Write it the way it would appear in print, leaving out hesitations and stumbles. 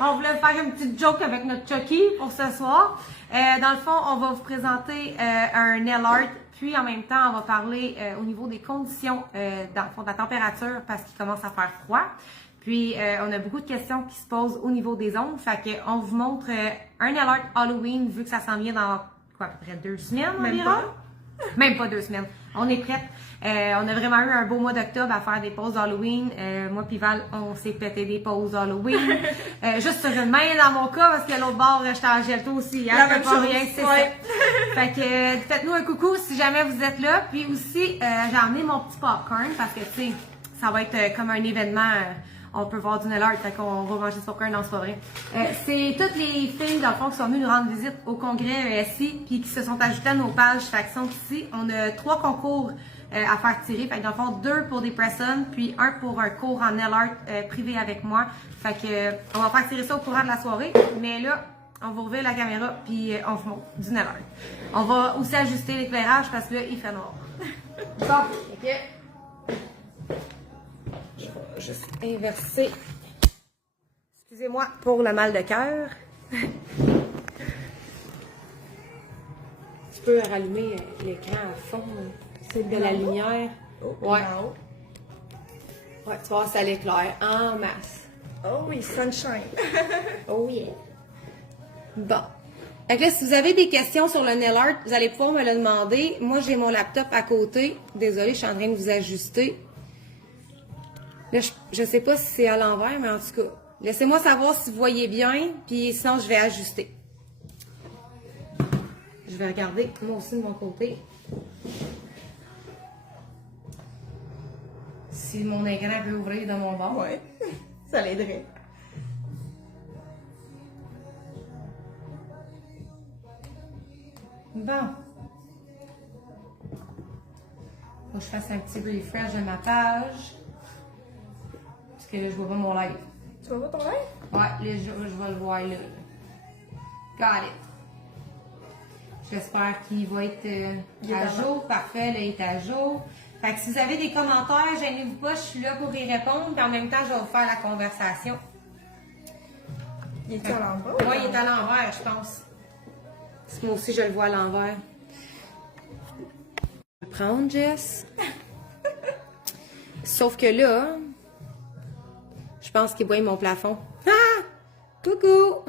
On voulait faire une petite joke avec notre Chucky pour ce soir. Dans le fond, on va vous présenter un nail art, puis en même temps, on va parler au niveau des conditions, dans le fond, de la température, parce qu'il commence à faire froid. Puis, on a beaucoup de questions qui se posent au niveau des ongles. Fait qu'on vous montre un nail art Halloween, vu que ça s'en vient dans, quoi, à peu près 2 semaines environ? Même pas 2 semaines. On est prête. On a vraiment eu un beau mois d'octobre à faire des pauses Halloween. Moi puis Val, on s'est pété des pauses Halloween. Juste sur une main dans mon cas, parce que l'autre bord, j'étais en gelto aussi. Hein, La même chose, rien, c'est ouais. ça. Fait que faites-nous un coucou si jamais vous êtes là. Puis aussi, j'ai emmené mon petit popcorn parce que, tu sais, ça va être comme un événement. On peut voir du nail art, fait qu'on va manger du popcorn, non, c'est pas vrai. C'est toutes les filles, dans le fond, qui sont venues nous rendre visite au congrès ESI, puis qui se sont ajoutées à nos pages, fait qu'ils sont ici. On a 3 concours à faire tirer, fait que dans le fond, 2 pour des press-on, puis 1 pour un cours en nail art privé avec moi. Fait que on va faire tirer ça au courant de la soirée, mais là, on va ouvrir la caméra, puis on vous montre du nail art. On va aussi ajuster l'éclairage, parce que là, il fait noir. Bon, ok. Je vais juste inverser. Excusez-moi pour le mal de cœur. Tu peux rallumer l'écran à fond. C'est de la lumière. Oh, Ouais. wow. Ouais, tu vois, ça l'éclaire en masse. Oh oui, sunshine. Oh yeah. Bon. Fait que là, si vous avez des questions sur le nail art, vous allez pouvoir me le demander. Moi, j'ai mon laptop à côté. Désolée, je suis en train de vous ajuster. Là, je sais pas si c'est à l'envers, mais en tout cas, laissez-moi savoir si vous voyez bien, puis sinon, je vais ajuster. Je vais regarder, moi aussi, de mon côté. Si mon écran peut ouvrir de mon bord. Ouais, ça l'aiderait. Bon. Faut que je fasse un petit refresh de ma page. Parce que là, je vois pas mon live. Tu vois pas ton live? Ouais, là, je vais le voir là. Got it. J'espère qu'il va être à jour. Parfait, là, il est à jour. Fait que si vous avez des commentaires, gênez-vous pas, je suis là pour y répondre. Puis en même temps, je vais vous faire la conversation. Il est à l'envers? Oui, il est à l'envers, je pense. Parce que moi aussi, je le vois à l'envers. Je vais prendre, Jess. Sauf que là, je pense qu'il voit mon plafond. Ah! Coucou!